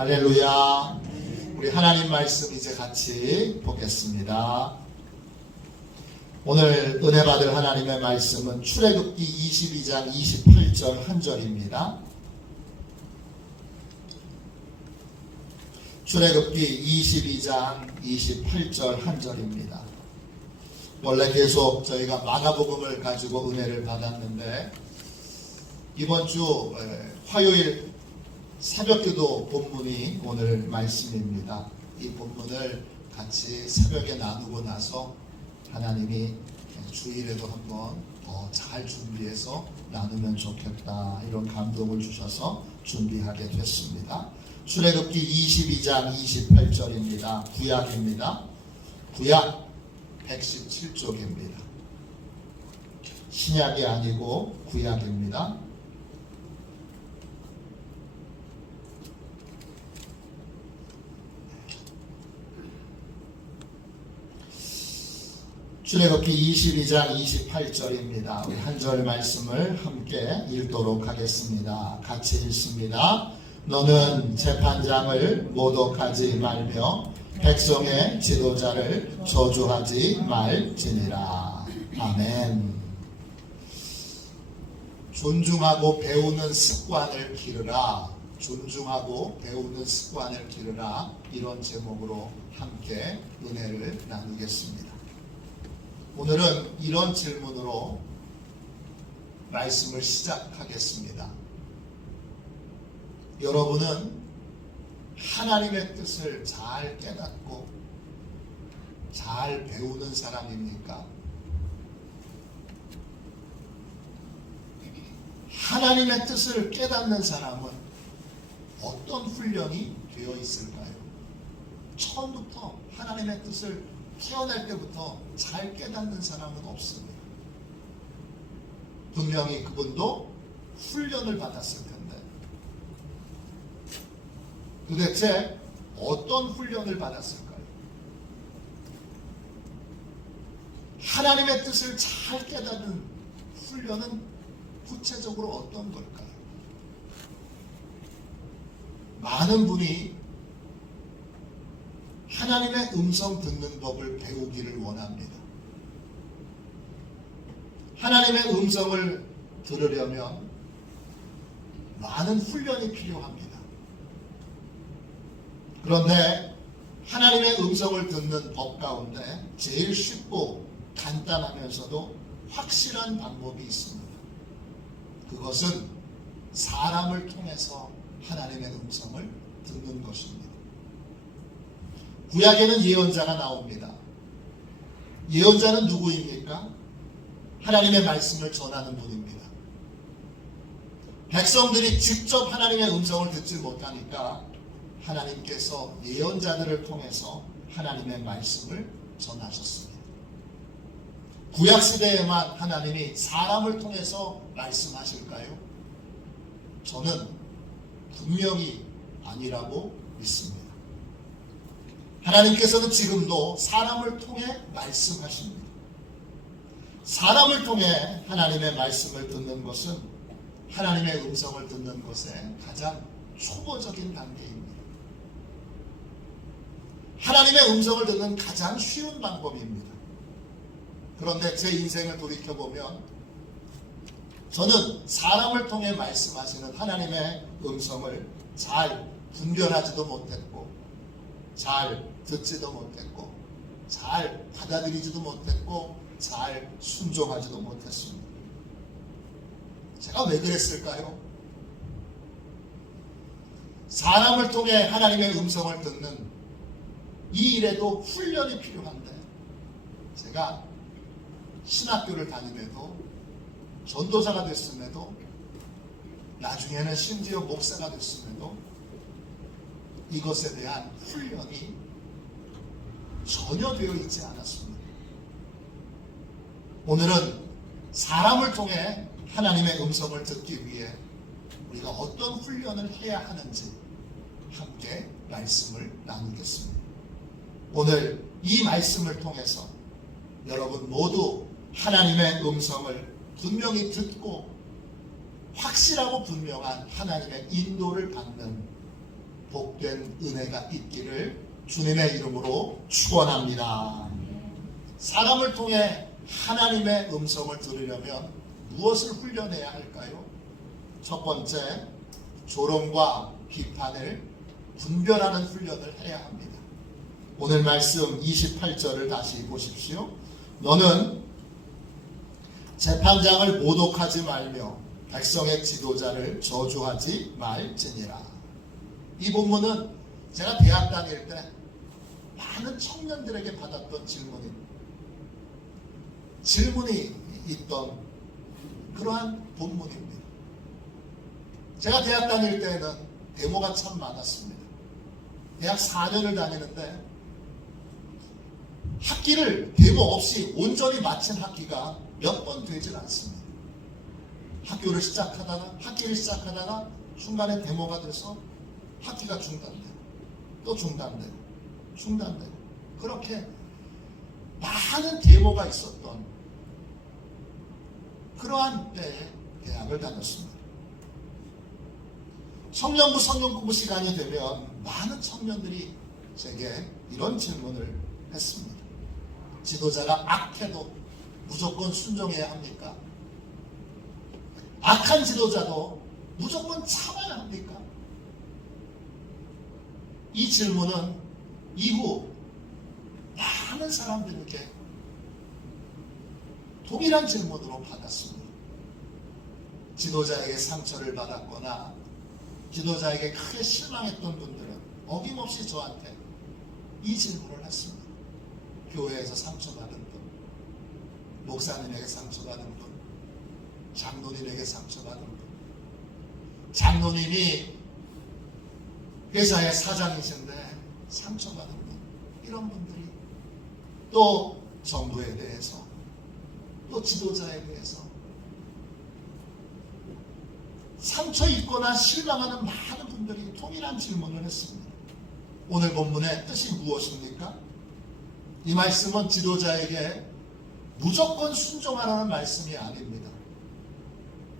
할렐루야. 우리 하나님 말씀 이제 같이 보겠습니다. 오늘 은혜 받을 하나님의 말씀은 출애굽기 22장 28절 한 절입니다. 출애굽기 22장 28절 한 절입니다. 원래 계속 저희가 마가복음을 가지고 은혜를 받았는데 이번 주 화요일 새벽기도 본문이 오늘 말씀입니다. 이 본문을 같이 새벽에 나누고 나서 하나님이 주일에도 한번 더 잘 준비해서 나누면 좋겠다 이런 감동을 주셔서 준비하게 됐습니다. 출애굽기 22장 28절입니다. 구약입니다. 구약 117쪽입니다. 신약이 아니고 구약입니다. 출애굽기 22장 28절입니다. 우리 한 절 말씀을 함께 읽도록 하겠습니다. 같이 읽습니다. 너는 재판장을 모독하지 말며 백성의 지도자를 저주하지 말지니라. 아멘. 존중하고 배우는 습관을 기르라. 존중하고 배우는 습관을 기르라. 이런 제목으로 함께 은혜를 나누겠습니다. 오늘은 이런 질문으로 말씀을 시작하겠습니다. 여러분은 하나님의 뜻을 잘 깨닫고 잘 배우는 사람입니까? 하나님의 뜻을 깨닫는 사람은 어떤 훈련이 되어 있을까요? 처음부터 하나님의 뜻을 태어날 때부터 잘 깨닫는 사람은 없습니다. 분명히 그분도 훈련을 받았을 텐데 도대체 어떤 훈련을 받았을까요? 하나님의 뜻을 잘 깨닫는 훈련은 구체적으로 어떤 걸까요? 많은 분이 하나님의 음성 듣는 법을 배우기를 원합니다. 하나님의 음성을 들으려면 많은 훈련이 필요합니다. 그런데 하나님의 음성을 듣는 법 가운데 제일 쉽고 간단하면서도 확실한 방법이 있습니다. 그것은 사람을 통해서 하나님의 음성을 듣는 것입니다. 구약에는 예언자가 나옵니다. 예언자는 누구입니까? 하나님의 말씀을 전하는 분입니다. 백성들이 직접 하나님의 음성을 듣지 못하니까 하나님께서 예언자들을 통해서 하나님의 말씀을 전하셨습니다. 구약시대에만 하나님이 사람을 통해서 말씀하실까요? 저는 분명히 아니라고 믿습니다. 하나님께서는 지금도 사람을 통해 말씀하십니다. 사람을 통해 하나님의 말씀을 듣는 것은 하나님의 음성을 듣는 것의 가장 초보적인 단계입니다. 하나님의 음성을 듣는 가장 쉬운 방법입니다. 그런데 제 인생을 돌이켜보면 저는 사람을 통해 말씀하시는 하나님의 음성을 잘 분별하지도 못했고 잘 듣지도 못했고 잘 받아들이지도 못했고 잘 순종하지도 못했습니다. 제가 왜 그랬을까요? 사람을 통해 하나님의 음성을 듣는 이 일에도 훈련이 필요한데 제가 신학교를 다니면서 전도사가 됐음에도 나중에는 심지어 목사가 됐음에도 이것에 대한 훈련이 전혀 되어 있지 않았습니다. 오늘은 사람을 통해 하나님의 음성을 듣기 위해 우리가 어떤 훈련을 해야 하는지 함께 말씀을 나누겠습니다. 오늘 이 말씀을 통해서 여러분 모두 하나님의 음성을 분명히 듣고 확실하고 분명한 하나님의 인도를 받는 복된 은혜가 있기를 주님의 이름으로 축원합니다. 사람을 통해 하나님의 음성을 들으려면 무엇을 훈련해야 할까요? 첫 번째, 조롱과 비판을 분별하는 훈련을 해야 합니다. 오늘 말씀 28절을 다시 보십시오. 너는 재판장을 모독하지 말며 백성의 지도자를 저주하지 말지니라. 이 본문은 제가 대학 다닐 때 많은 청년들에게 받았던 질문이 있던 그러한 본문입니다. 제가 대학 다닐 때는 데모가 참 많았습니다. 대학 4년을 다니는데 학기를 데모 없이 온전히 마친 학기가 몇 번 되질 않습니다. 학기를 시작하다가 중간에 데모가 돼서 학기가 중단되고 또 중단되고 그렇게 많은 데모가 있었던 그러한 때에 대학을 다녔습니다. 청년부 성경 공부 시간이 되면 많은 청년들이 제게 이런 질문을 했습니다. 지도자가 악해도 무조건 순종해야 합니까? 악한 지도자도 무조건 참아야 합니까? 이 질문은 이후 많은 사람들에게 동일한 질문으로 받았습니다. 지도자에게 상처를 받았거나 지도자에게 크게 실망했던 분들은 어김없이 저한테 이 질문을 했습니다. 교회에서 상처받은 분, 목사님에게 상처받은 분, 장로님에게 상처받은 분, 장로님이 회사의 사장이신데 상처받은 분, 이런 분들이 또 정부에 대해서 또 지도자에 대해서 상처 입거나 실망하는 많은 분들이 동일한 질문을 했습니다. 오늘 본문의 뜻이 무엇입니까? 이 말씀은 지도자에게 무조건 순종하라는 말씀이 아닙니다.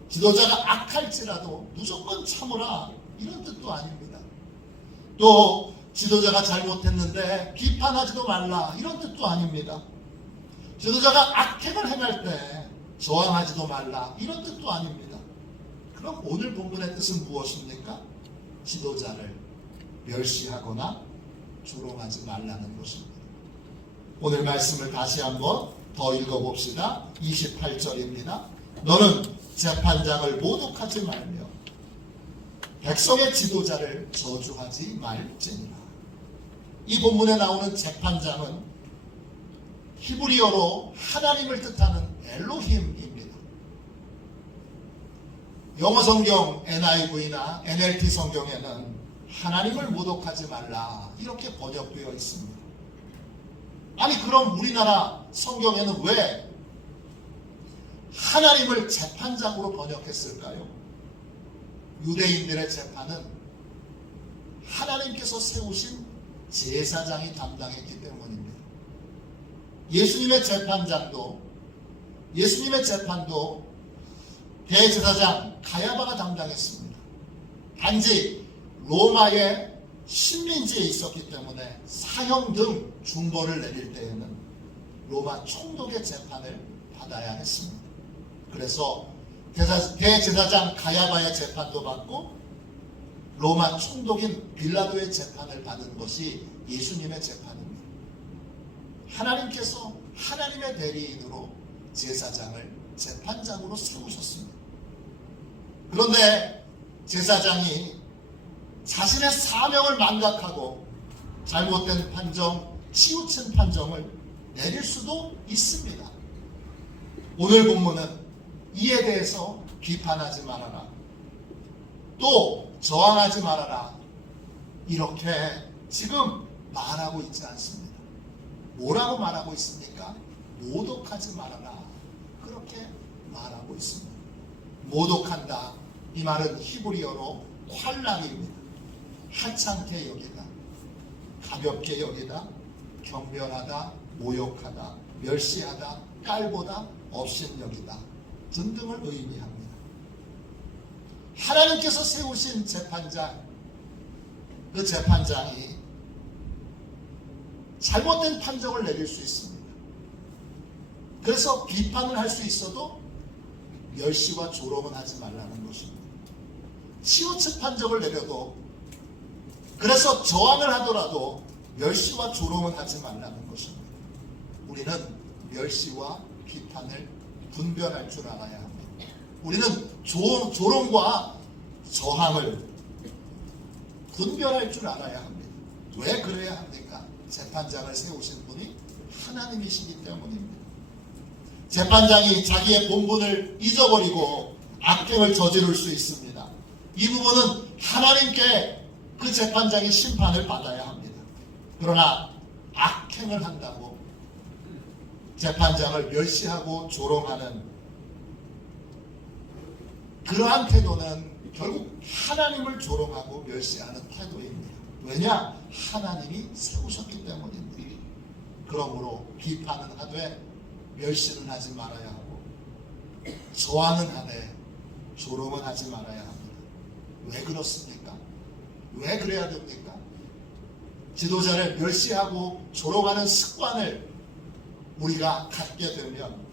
지도자가 악할지라도 무조건 참으라, 이런 뜻도 아닙니다. 또 지도자가 잘못했는데 비판하지도 말라, 이런 뜻도 아닙니다. 지도자가 악행을 행할 때 저항하지도 말라, 이런 뜻도 아닙니다. 그럼 오늘 본문의 뜻은 무엇입니까? 지도자를 멸시하거나 조롱하지 말라는 것입니다. 오늘 말씀을 다시 한번 더 읽어봅시다. 28절입니다. 너는 재판장을 모독하지 말며 백성의 지도자를 저주하지 말지니라. 이 본문에 나오는 재판장은 히브리어로 하나님을 뜻하는 엘로힘입니다. 영어 성경 NIV나 NLT 성경에는 하나님을 모독하지 말라, 이렇게 번역되어 있습니다. 아니, 그럼 우리나라 성경에는 왜 하나님을 재판장으로 번역했을까요? 유대인들의 재판은 하나님께서 세우신 제사장이 담당했기 때문입니다. 예수님의 재판도 대제사장 가야바가 담당했습니다. 단지 로마의 식민지에 있었기 때문에 사형 등 중벌을 내릴 때에는 로마 총독의 재판을 받아야 했습니다. 그래서 대제사장 가야바의 재판도 받고 로마 총독인 빌라도의 재판을 받은 것이 예수님의 재판입니다. 하나님께서 하나님의 대리인으로 제사장을 재판장으로 세우셨습니다. 그런데 제사장이 자신의 사명을 망각하고 잘못된 판정, 치우친 판정을 내릴 수도 있습니다. 오늘 본문은 이에 대해서 비판하지 말아라, 또 저항하지 말아라, 이렇게 지금 말하고 있지 않습니다. 뭐라고 말하고 있습니까? 모독하지 말아라, 그렇게 말하고 있습니다. 모독한다, 이 말은 히브리어로 콸락입니다. 하찮게 여기다, 가볍게 여기다, 경멸하다, 모욕하다, 멸시하다, 깔보다, 업신여기다 등등을 의미합니다. 하나님께서 세우신 재판장, 그 재판장이 잘못된 판정을 내릴 수 있습니다. 그래서 비판을 할 수 있어도 멸시와 조롱은 하지 말라는 것입니다. 치우치 판정을 내려도, 그래서 저항을 하더라도 멸시와 조롱은 하지 말라는 것입니다. 우리는 멸시와 비판을 분별할 줄 알아야 합니다. 우리는 조롱과 저항을 분별할 줄 알아야 합니다. 왜 그래야 합니까? 재판장을 세우신 분이 하나님이시기 때문입니다. 재판장이 자기의 본분을 잊어버리고 악행을 저지를 수 있습니다. 이 부분은 하나님께 그 재판장이 심판을 받아야 합니다. 그러나 악행을 한다고 재판장을 멸시하고 조롱하는 그러한 태도는 결국 하나님을 조롱하고 멸시하는 태도입니다. 왜냐? 하나님이 세우셨기 때문입니다. 그러므로 비판은 하되 멸시는 하지 말아야 하고, 저항은 하되 조롱은 하지 말아야 합니다. 왜 그렇습니까? 왜 그래야 됩니까? 지도자를 멸시하고 조롱하는 습관을 우리가 갖게 되면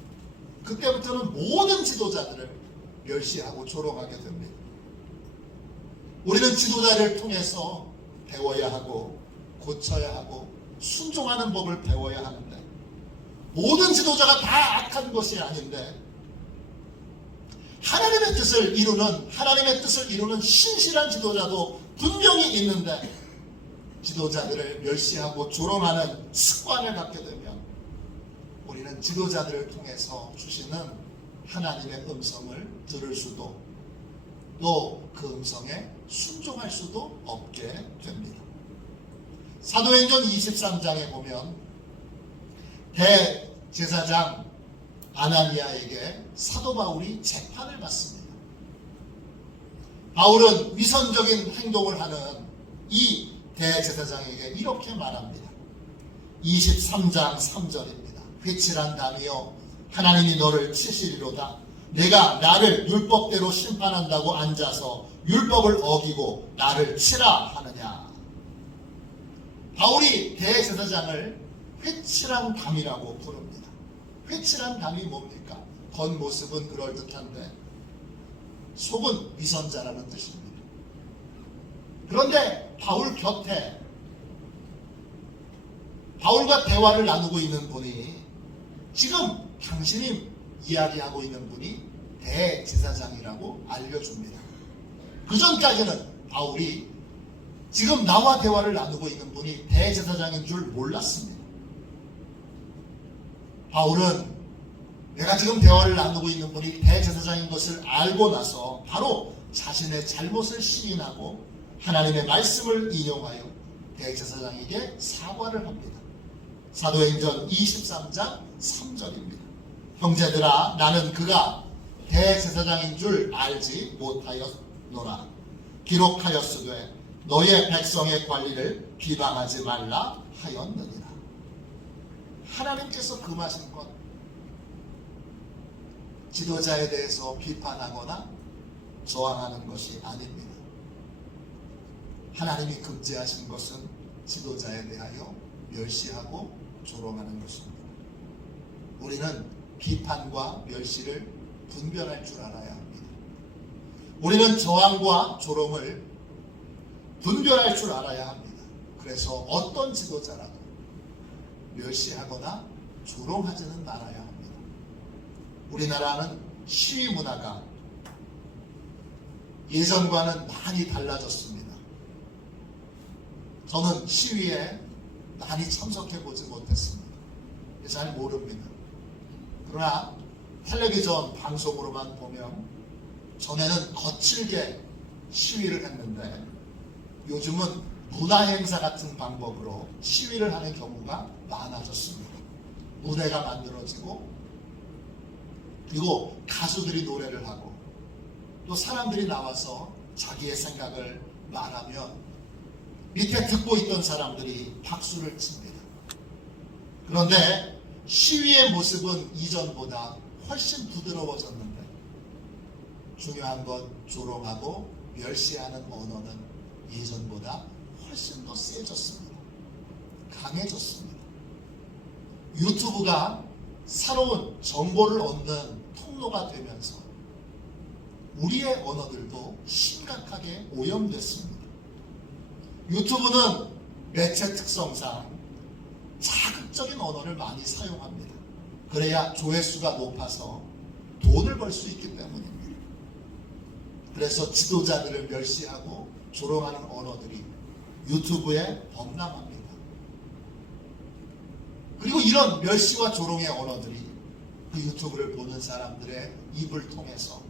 그때부터는 모든 지도자들을 멸시하고 조롱하게 됩니다. 우리는 지도자를 통해서 배워야 하고 고쳐야 하고 순종하는 법을 배워야 하는데, 모든 지도자가 다 악한 것이 아닌데 하나님의 뜻을 이루는 신실한 지도자도 분명히 있는데, 지도자들을 멸시하고 조롱하는 습관을 갖게 되면 우리는 지도자들을 통해서 주시는 하나님의 음성을 들을 수도, 또 그 음성에 순종할 수도 없게 됩니다. 사도행전 23장에 보면 대제사장 아나니아에게 사도 바울이 재판을 받습니다. 바울은 위선적인 행동을 하는 이 대제사장에게 이렇게 말합니다. 23장 3절입니다. 회칠한 담이여, 하나님이 너를 치시리로다. 내가 나를 율법대로 심판한다고 앉아서 율법을 어기고 나를 치라 하느냐. 바울이 대제사장을 회칠한 담이라고 부릅니다. 회칠한 담이 뭡니까? 겉모습은 그럴듯한데 속은 위선자라는 뜻입니다. 그런데 바울 곁에 바울과 대화를 나누고 있는 분이, 지금 당신이 이야기하고 있는 분이 대제사장이라고 알려줍니다. 그 전까지는 바울이 지금 나와 대화를 나누고 있는 분이 대제사장인 줄 몰랐습니다. 바울은 내가 지금 대화를 나누고 있는 분이 대제사장인 것을 알고 나서 바로 자신의 잘못을 시인하고 하나님의 말씀을 인용하여 대제사장에게 사과를 합니다. 사도행전 23장 3절입니다. 형제들아, 나는 그가 대제사장인 줄 알지 못하였노라. 기록하였으되 너의 백성의 관리를 비방하지 말라 하였느니라. 하나님께서 금하신 것, 지도자에 대해서 비판하거나 저항하는 것이 아닙니다. 하나님이 금지하신 것은 지도자에 대하여 멸시하고 조롱하는 것입니다. 우리는 비판과 멸시를 분별할 줄 알아야 합니다. 우리는 저항과 조롱을 분별할 줄 알아야 합니다. 그래서 어떤 지도자라도 멸시하거나 조롱하지는 말아야 합니다. 우리나라는 시위 문화가 예전과는 많이 달라졌습니다. 저는 시위에 많이 참석해보지 못했습니다. 잘 모릅니다. 그러나 텔레비전 방송으로만 보면 전에는 거칠게 시위를 했는데 요즘은 문화행사 같은 방법으로 시위를 하는 경우가 많아졌습니다. 무대가 만들어지고, 그리고 가수들이 노래를 하고, 또 사람들이 나와서 자기의 생각을 말하면 밑에 듣고 있던 사람들이 박수를 칩니다. 그런데 시위의 모습은 이전보다 훨씬 부드러워졌는데, 중요한 건 조롱하고 멸시하는 언어는 예전보다 훨씬 더 세졌습니다. 강해졌습니다. 유튜브가 새로운 정보를 얻는 통로가 되면서 우리의 언어들도 심각하게 오염됐습니다. 유튜브는 매체 특성상 자극적인 언어를 많이 사용합니다. 그래야 조회수가 높아서 돈을 벌 수 있기 때문입니다. 그래서 지도자들을 멸시하고 조롱하는 언어들이 유튜브에 범람합니다. 그리고 이런 멸시와 조롱의 언어들이 그 유튜브를 보는 사람들의 입을 통해서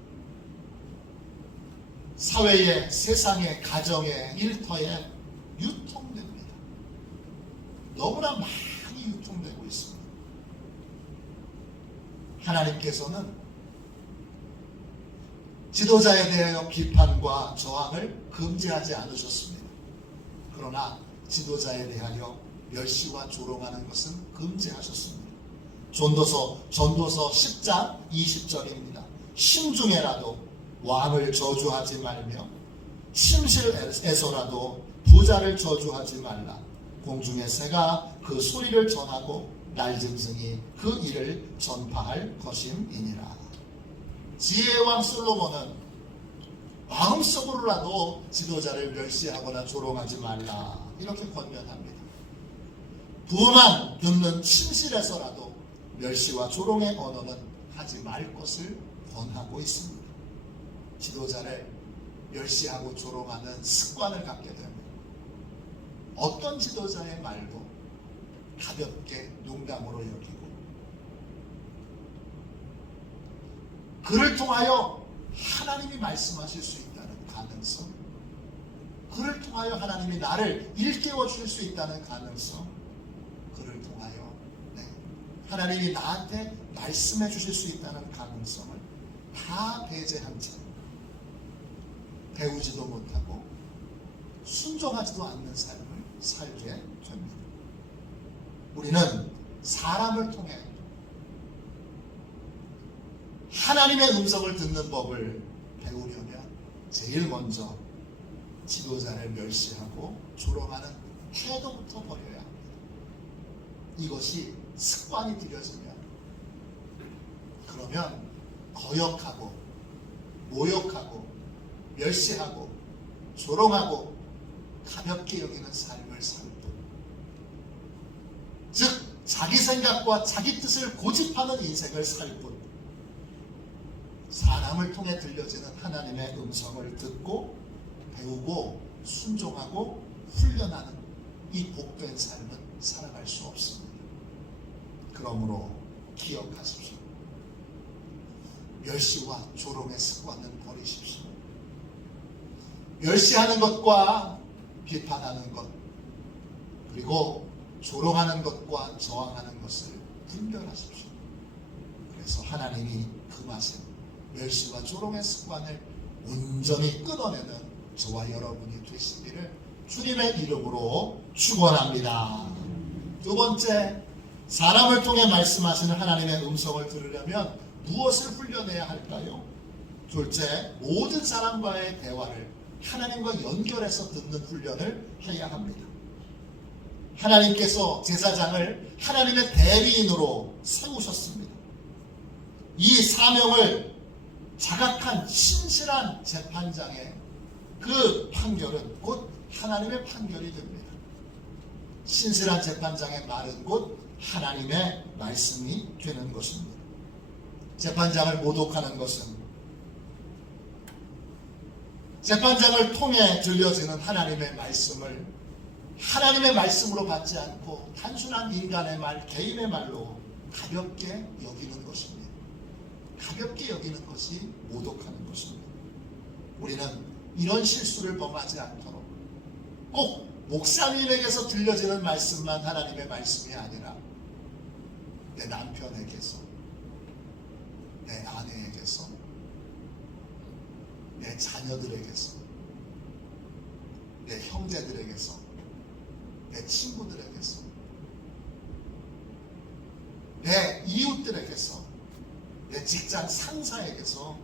사회에, 세상에, 가정에, 일터에 유통됩니다. 너무나 많이 유통되고 있습니다. 하나님께서는 지도자에 대하여 비판과 저항을 금지하지 않으셨습니다. 그러나 지도자에 대하여 멸시와 조롱하는 것은 금지하셨습니다. 전도서 10장 20절입니다. 심중에라도 왕을 저주하지 말며 심실에서라도 부자를 저주하지 말라. 공중의 새가 그 소리를 전하고 날짐승이 그 일을 전파할 것임이니라. 지혜왕 솔로몬은 마음속으로라도 지도자를 멸시하거나 조롱하지 말라 이렇게 권면합니다. 부만 듣는 침실에서라도 멸시와 조롱의 언어는 하지 말 것을 권하고 있습니다. 지도자를 멸시하고 조롱하는 습관을 갖게 되면 어떤 지도자의 말도 가볍게 농담으로 여기고 그를 통하여 하나님이 말씀하실 수 있다는 가능성, 그를 통하여 하나님이 나를 일깨워 줄 수 있다는 가능성, 그를 통하여 하나님이 나한테 말씀해 주실 수 있다는 가능성을 다 배제한 채 배우지도 못하고 순종하지도 않는 삶을 살게 됩니다. 우리는 사람을 통해 하나님의 음성을 듣는 법을 배우려면 제일 먼저 지도자를 멸시하고 조롱하는 태도부터 버려야 합니다. 이것이 습관이 들여지면 그러면 거역하고 모욕하고 멸시하고 조롱하고 가볍게 여기는 삶을 살고, 즉 자기 생각과 자기 뜻을 고집하는 인생을 살 뿐 사람을 통해 들려지는 하나님의 음성을 듣고 배우고 순종하고 훈련하는 이 복된 삶은 살아갈 수 없습니다. 그러므로 기억하십시오. 멸시와 조롱의 습관은 버리십시오. 멸시하는 것과 비판하는 것, 그리고 조롱하는 것과 저항하는 것을 분별하십시오. 그래서 하나님이 그 맛에 멸시와 조롱의 습관을 온전히 끊어내는 저와 여러분이 되시기를 주님의 이름으로 축원합니다. 두 번째, 사람을 통해 말씀하시는 하나님의 음성을 들으려면 무엇을 훈련해야 할까요? 둘째, 모든 사람과의 대화를 하나님과 연결해서 듣는 훈련을 해야 합니다. 하나님께서 제사장을 하나님의 대리인으로 세우셨습니다. 이 사명을 자각한 신실한 재판장의 그 판결은 곧 하나님의 판결이 됩니다. 신실한 재판장의 말은 곧 하나님의 말씀이 되는 것입니다. 재판장을 모독하는 것은 재판장을 통해 들려지는 하나님의 말씀을 하나님의 말씀으로 받지 않고 단순한 인간의 말, 개인의 말로 가볍게 여기는 것입니다. 가볍게 여기는 것이 모독하는 것입니다. 우리는 이런 실수를 범하지 않도록 꼭 목사님에게서 들려지는 말씀만 하나님의 말씀이 아니라 내 남편에게서, 내 아내에게서, 내 자녀들에게서, 내 형제들에게서, 내 친구들에게서, 내 이웃들에게서, 내 직장 상사에게서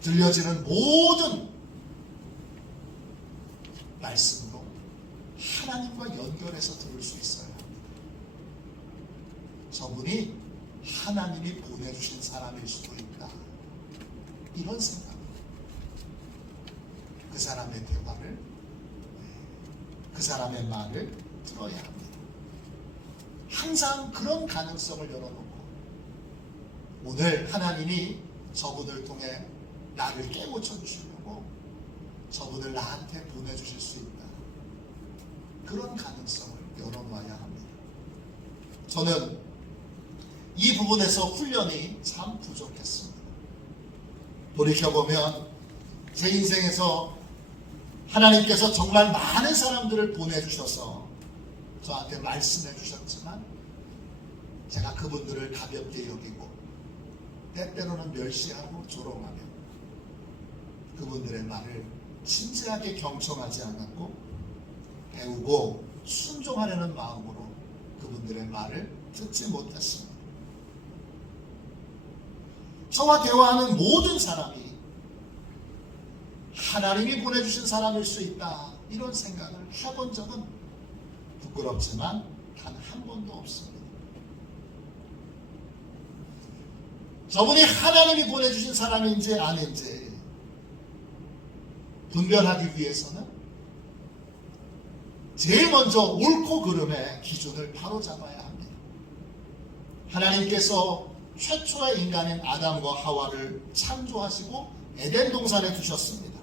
들려지는 모든 말씀으로 하나님과 연결해서 들을 수 있어야 합니다. 저분이 하나님이 보내주신 사람일 수도 있다. 이런 생각입니다. 그 사람의 대화를, 그 사람의 말을 들어야 합니다. 항상 그런 가능성을 열어놓고 오늘 하나님이 저분을 통해 나를 깨우쳐 주시려고 저분을 나한테 보내주실 수 있다. 그런 가능성을 열어놔야 합니다. 저는 이 부분에서 훈련이 참 부족했습니다. 돌이켜보면 제 인생에서 하나님께서 정말 많은 사람들을 보내주셔서 저한테 말씀해 주셨지만 제가 그분들을 가볍게 여기고 때때로는 멸시하고 조롱하며 그분들의 말을 진지하게 경청하지 않았고 배우고 순종하려는 마음으로 그분들의 말을 듣지 못했습니다. 저와 대화하는 모든 사람이 하나님이 보내주신 사람일 수 있다, 이런 생각을 해본 적은 부끄럽지만 단 한 번도 없습니다. 저분이 하나님이 보내주신 사람인지 아닌지 분별하기 위해서는 제일 먼저 옳고 그름의 기준을 바로잡아야 합니다. 하나님께서 최초의 인간인 아담과 하와를 창조하시고 에덴 동산에 두셨습니다.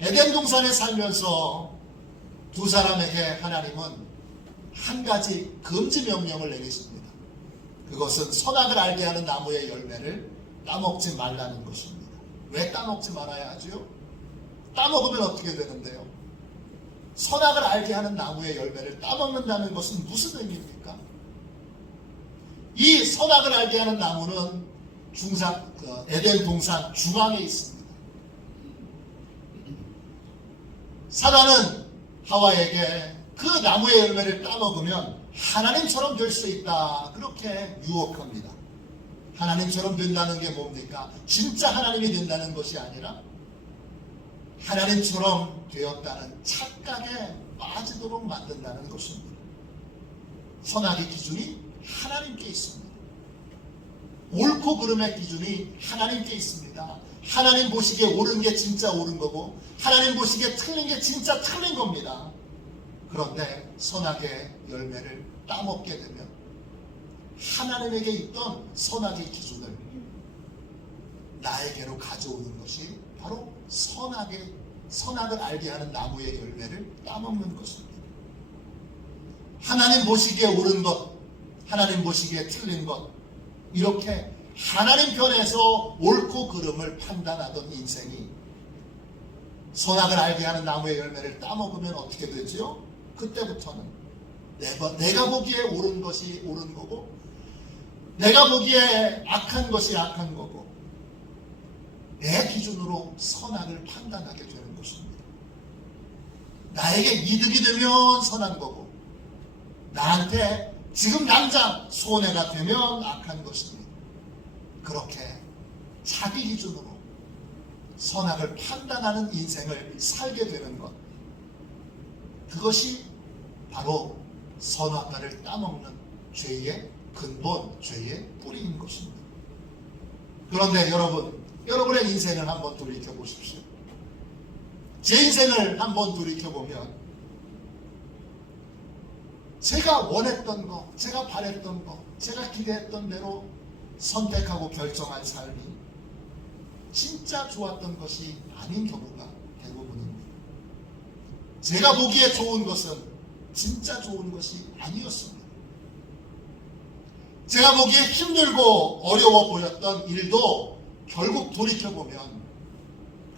에덴 동산에 살면서 두 사람에게 하나님은 한 가지 금지 명령을 내리십니다. 그것은 선악을 알게 하는 나무의 열매를 따먹지 말라는 것입니다. 왜 따먹지 말아야 하죠? 따먹으면 어떻게 되는데요? 선악을 알게 하는 나무의 열매를 따먹는다는 것은 무슨 의미입니까? 이 선악을 알게 하는 나무는 에덴 동산 중앙에 있습니다. 사단은 하와에게 그 나무의 열매를 따먹으면 하나님처럼 될 수 있다, 그렇게 유혹합니다. 하나님처럼 된다는 게 뭡니까? 진짜 하나님이 된다는 것이 아니라 하나님처럼 되었다는 착각에 빠지도록 만든다는 것입니다. 선악의 기준이 하나님께 있습니다. 옳고 그름의 기준이 하나님께 있습니다. 하나님 보시기에 옳은 게 진짜 옳은 거고 하나님 보시기에 틀린 게 진짜 틀린 겁니다. 그런데 선악의 열매를 따먹게 되면 하나님에게 있던 선악의 기준을 나에게로 가져오는 것이 바로 선악을 알게 하는 나무의 열매를 따먹는 것입니다. 하나님 보시기에 옳은 것, 하나님 보시기에 틀린 것, 이렇게 하나님 편에서 옳고 그름을 판단하던 인생이 선악을 알게 하는 나무의 열매를 따먹으면 어떻게 되죠? 그때부터는 내가 보기에 옳은 것이 옳은 거고 내가 보기에 악한 것이 악한 거고 내 기준으로 선악을 판단하게 되는 것입니다. 나에게 이득이 되면 선한 거고 나한테 지금 당장 손해가 되면 악한 것입니다. 그렇게 자기 기준으로 선악을 판단하는 인생을 살게 되는 것, 그것이 바로 선악과를 따먹는 죄의 근본, 죄의 뿌리인 것입니다. 그런데 여러분의 인생을 한번 돌이켜보십시오. 제 인생을 한번 돌이켜보면 제가 원했던 거, 제가 바랬던 거, 제가 기대했던 대로 선택하고 결정한 삶이 진짜 좋았던 것이 아닌 경우가 대부분입니다. 제가 보기에 좋은 것은 진짜 좋은 것이 아니었습니다. 제가 보기에 힘들고 어려워 보였던 일도 결국 돌이켜보면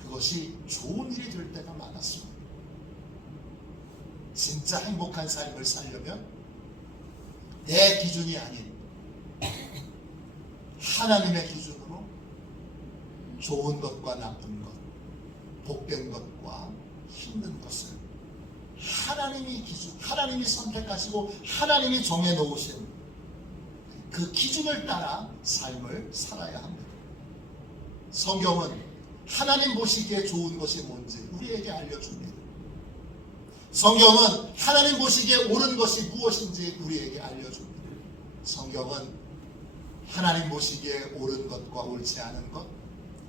그것이 좋은 일이 될 때가 많았습니다. 진짜 행복한 삶을 살려면 내 기준이 아닌 하나님의 기준으로 좋은 것과 나쁜 것, 복된 것과 힘든 것을 하나님이 선택하시고 하나님이 정해놓으신 그 기준을 따라 삶을 살아야 합니다. 성경은 하나님 보시기에 좋은 것이 뭔지 우리에게 알려줍니다. 성경은 하나님 보시기에 옳은 것이 무엇인지 우리에게 알려줍니다. 성경은 하나님 보시기에 옳은 것과 옳지 않은 것,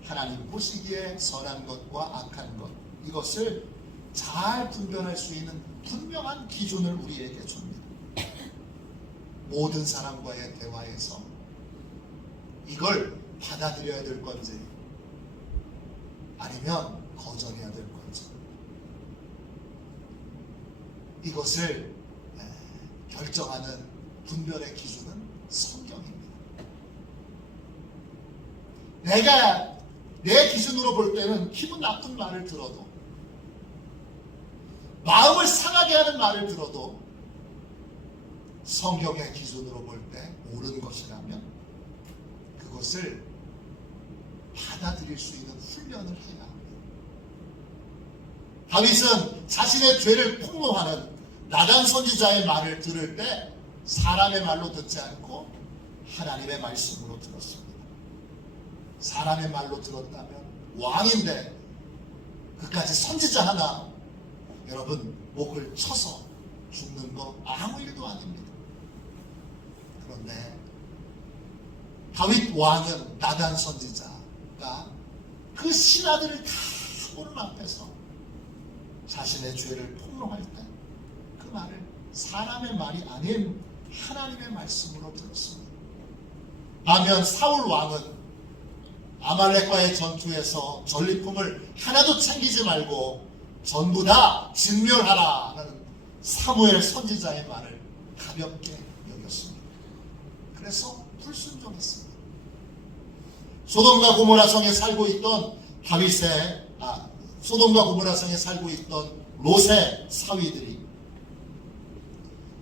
하나님 보시기에 선한 것과 악한 것, 이것을 잘 분별할 수 있는 분명한 기준을 우리에게 줍니다. 모든 사람과의 대화에서 이걸 받아들여야 될 건지 아니면 거절해야 될 건지, 이것을 결정하는 분별의 기준은 성경입니다. 내가 내 기준으로 볼 때는 기분 나쁜 말을 들어도, 마음을 상하게 하는 말을 들어도 성경의 기준으로 볼 때 옳은 것이라면 그것을 받아들일 수 있는 훈련을 해야 합니다. 다윗은 자신의 죄를 폭로하는 나단 선지자의 말을 들을 때 사람의 말로 듣지 않고 하나님의 말씀으로 들었습니다. 사람의 말로 들었다면 왕인데 그까지 선지자 하나, 여러분, 목을 쳐서 죽는 거 아무 일도 아닙니다. 그런데 다윗 왕은 나단 선지자가 그 신하들을 다 보는 앞에서 자신의 죄를 폭로할 때 그 말을 사람의 말이 아닌 하나님의 말씀으로 들었습니다. 반면 사울 왕은 아말렉과의 전투에서 전리품을 하나도 챙기지 말고 전부 다 진멸하라는 사무엘 선지자의 말을 가볍게 여겼습니다. 그래서 불순종했습니다. 소돔과 고모라 성에 살고 있던 소돔과 고모라 성에 살고 있던 롯의 사위들이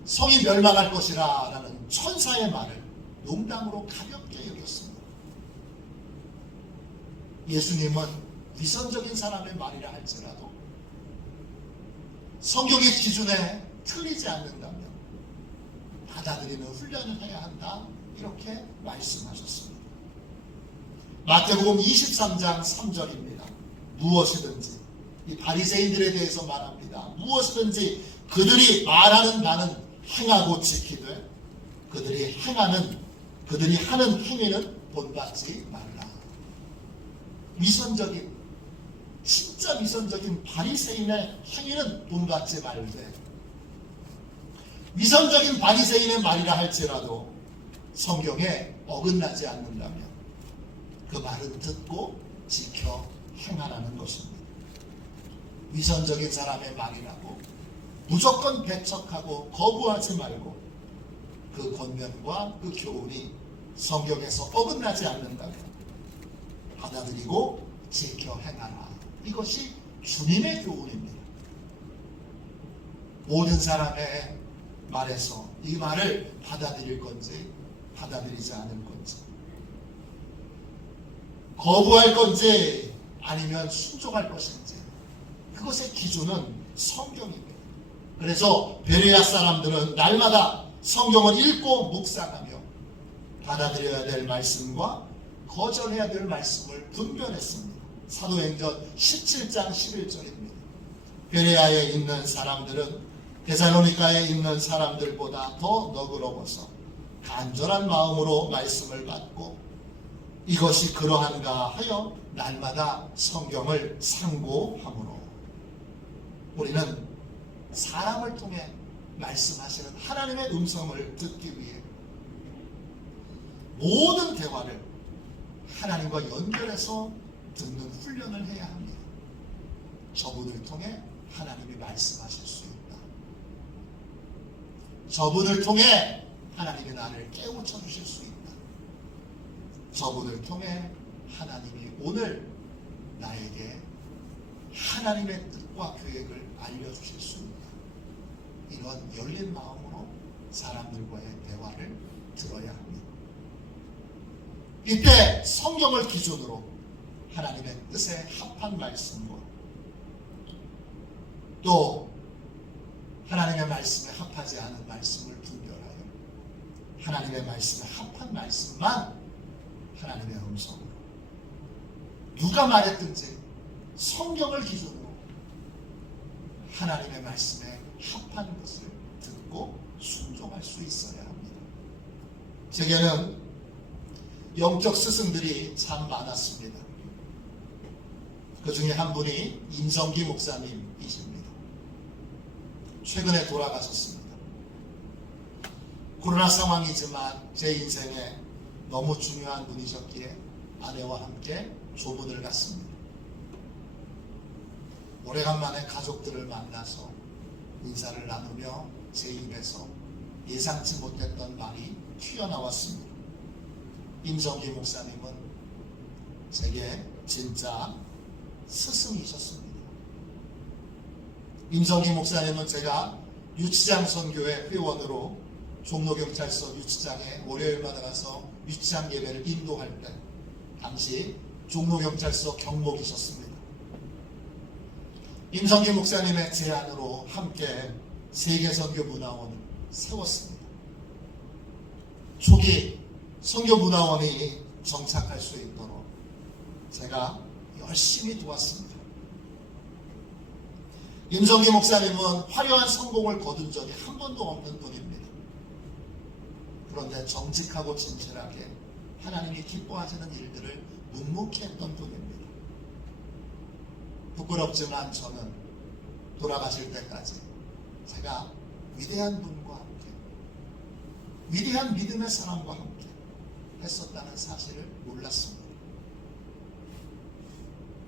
성이 멸망할 것이라 라는 천사의 말을 농담으로 가볍게 여겼습니다. 예수님은 위선적인 사람의 말이라 할지라도 성경의 기준에 틀리지 않는다면 받아들이는 훈련을 해야 한다, 이렇게 말씀하셨습니다. 마태복음 23장 3절입니다. 무엇이든지, 이 바리새인들에 대해서 말합니다. 무엇이든지 그들이 말하는 바는 행하고 지키되 그들이 하는 행위는 본받지 말라. 진짜 위선적인 바리새인의 행위는 본받지 말되, 위선적인 바리새인의 말이라 할지라도 성경에 어긋나지 않는다면 그 말은 듣고 지켜 행하라는 것입니다. 위선적인 사람의 말이라고 무조건 배척하고 거부하지 말고 그 권면과 그 교훈이 성경에서 어긋나지 않는다면 받아들이고 지켜 행하라. 이것이 주님의 교훈입니다. 모든 사람의 말에서 이 말을 받아들일 건지 받아들이지 않을 건지, 거부할 건지 아니면 순종할 것인지, 그것의 기준은 성경입니다. 그래서 베레아 사람들은 날마다 성경을 읽고 묵상하며 받아들여야 될 말씀과 거절해야 될 말씀을 분별했습니다. 사도행전 17장 11절입니다. 베레아에 있는 사람들은 데살로니가에 있는 사람들보다 더 너그러워서 간절한 마음으로 말씀을 받고 이것이 그러한가 하여 날마다 성경을 상고하므로, 우리는 사람을 통해 말씀하시는 하나님의 음성을 듣기 위해 모든 대화를 하나님과 연결해서 듣는 훈련을 해야 합니다. 저분을 통해 하나님이 말씀하실 수 있다. 저분을 통해 하나님이 나를 깨우쳐 주실 수 있다. 저분을 통해 하나님이 오늘 나에게 하나님의 뜻과 계획을 알려주실 수 있다. 이런 열린 마음으로 사람들과의 대화를 들어야 합니다. 이때 성경을 기준으로 하나님의 뜻에 합한 말씀과 또 하나님의 말씀에 합하지 않은 말씀을 분별하여 하나님의 말씀에 합한 말씀만 하나님의 음성으로, 누가 말했든지 성경을 기준으로 하나님의 말씀에 합한 것을 듣고 순종할 수 있어야 합니다. 제게는 영적 스승들이 참 많았습니다. 그 중에 한 분이 임성기 목사님이십니다. 최근에 돌아가셨습니다. 코로나 상황이지만 제 인생에 너무 중요한 분이셨기에 아내와 함께 조문을 갔습니다. 오래간만에 가족들을 만나서 인사를 나누며 제 입에서 예상치 못했던 말이 튀어나왔습니다. 임성기 목사님은 제게 진짜 스승이셨습니다. 임성기 목사님은 제가 유치장 선교회 회원으로 종로경찰서 유치장에 월요일마다 가서 유치장 예배를 인도할 때 당시 종로경찰서 경목이셨습니다. 임성기 목사님의 제안으로 함께 세계선교문화원을 세웠습니다. 초기 선교문화원이 정착할 수 있도록 제가 열심히 도왔습니다. 임성기 목사님은 화려한 성공을 거둔 적이 한 번도 없는 분입니다. 그런데 정직하고 진실하게 하나님이 기뻐하시는 일들을 묵묵히 했던 분입니다. 부끄럽지만 저는 돌아가실 때까지 제가 위대한 분과 함께 위대한 믿음의 사람과 함께 했었다는 사실을 몰랐습니다.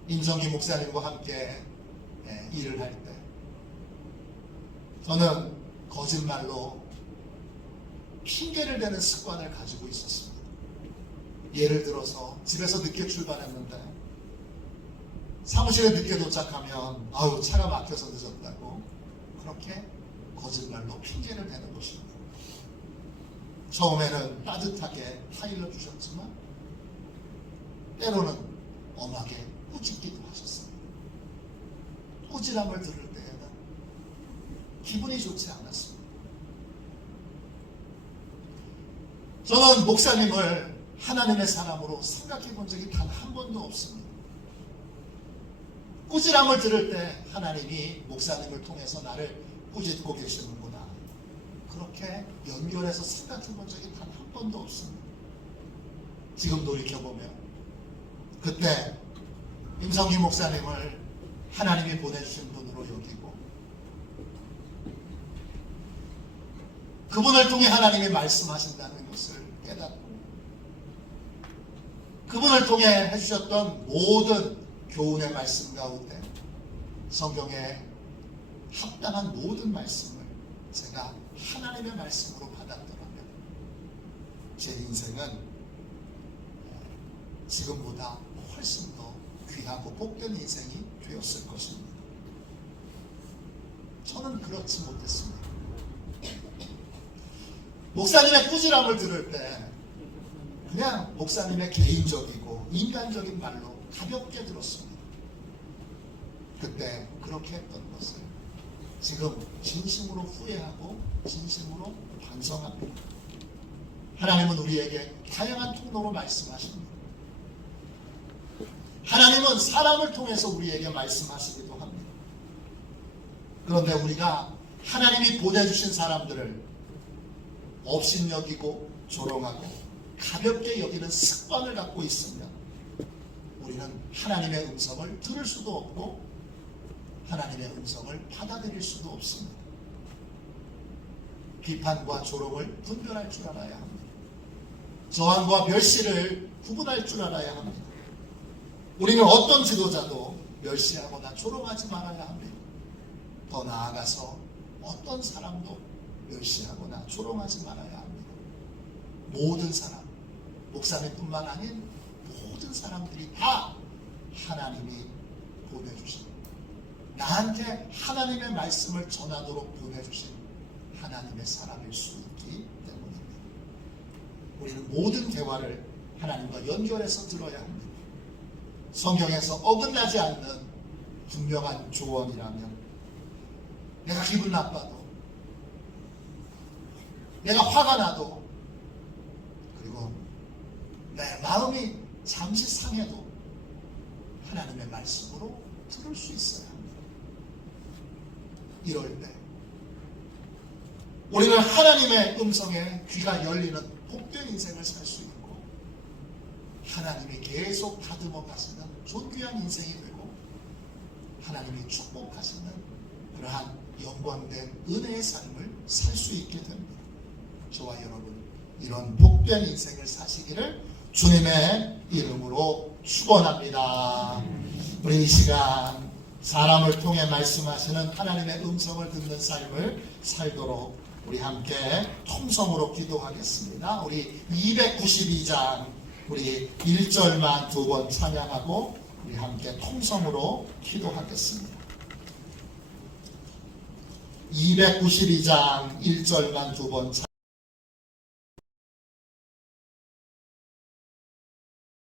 임성기 목사님과 함께 일을 할 때 저는 거짓말로 핑계를 대는 습관을 가지고 있었습니다. 예를 들어서 집에서 늦게 출발했는데 사무실에 늦게 도착하면 아유 차가 막혀서 늦었다고 그렇게 거짓말로 핑계를 대는 것입니다. 처음에는 따뜻하게 타일러 주셨지만 때로는 엄하게 꾸짖기도 하셨습니다. 꾸지람을 들을 때에는 기분이 좋지 않았습니다. 저는 목사님을 하나님의 사람으로 생각해 본 적이 단 한 번도 없습니다. 꾸지람을 들을 때 하나님이 목사님을 통해서 나를 꾸짖고 계시는구나. 그렇게 연결해서 생각해 본 적이 단 한 번도 없습니다. 지금 돌이켜보면 그때 임성기 목사님을 하나님이 보내주신 분으로 여기고 그분을 통해 하나님이 말씀하신다는 것을 깨닫고 그분을 통해 해주셨던 모든 교훈의 말씀 가운데 성경에 합당한 모든 말씀을 제가 하나님의 말씀으로 받았더라면 제 인생은 지금보다 훨씬 더 귀하고 복된 인생이 되었을 것입니다. 저는 그렇지 못했습니다. 목사님의 꾸지람을 들을 때 그냥 목사님의 개인적이고 인간적인 말로 가볍게 들었습니다. 그때 그렇게 했던 것을 지금 진심으로 후회하고 진심으로 반성합니다. 하나님은 우리에게 다양한 통로로 말씀하십니다. 하나님은 사람을 통해서 우리에게 말씀하시기도 합니다. 그런데 우리가 하나님이 보내주신 사람들을 업신여기고 조롱하고 가볍게 여기는 습관을 갖고 있으면 우리는 하나님의 음성을 들을 수도 없고 하나님의 음성을 받아들일 수도 없습니다. 비판과 조롱을 분별할 줄 알아야 합니다. 저항과 멸시를 구분할 줄 알아야 합니다. 우리는 어떤 지도자도 멸시하거나 조롱하지 말아야 합니다. 더 나아가서 어떤 사람도 멸시하거나 조롱하지 말아야 합니다. 모든 사람, 목사님뿐만 아닌 모든 사람들이 다 하나님이 보내주신 나한테 하나님의 말씀을 전하도록 보내주신 하나님의 사람일 수 있기 때문입니다. 우리는 모든 대화를 하나님과 연결해서 들어야 합니다. 성경에서 어긋나지 않는 분명한 조언이라면 내가 기분 나빠도 내가 화가 나도 그리고 내 마음이 잠시 상해도 하나님의 말씀으로 들을 수 있어야 합니다. 이럴 때 우리는 하나님의 음성에 귀가 열리는 복된 인생을 살 수 있고 하나님이 계속 다듬어 가시는 존귀한 인생이 되고 하나님이 축복하시는 그러한 영광된 은혜의 삶을 살 수 있게 됩니다. 저와 여러분 이런 복된 인생을 사시기를 주님의 이름으로 축원합니다. 우리 이 시간 사람을 통해 말씀하시는 하나님의 음성을 듣는 삶을 살도록 우리 함께 통성으로 기도하겠습니다. 우리 292장 우리 1절만 두 번 찬양하고 우리 함께 통성으로 기도하겠습니다. 292장 1절만 두 번 찬양하고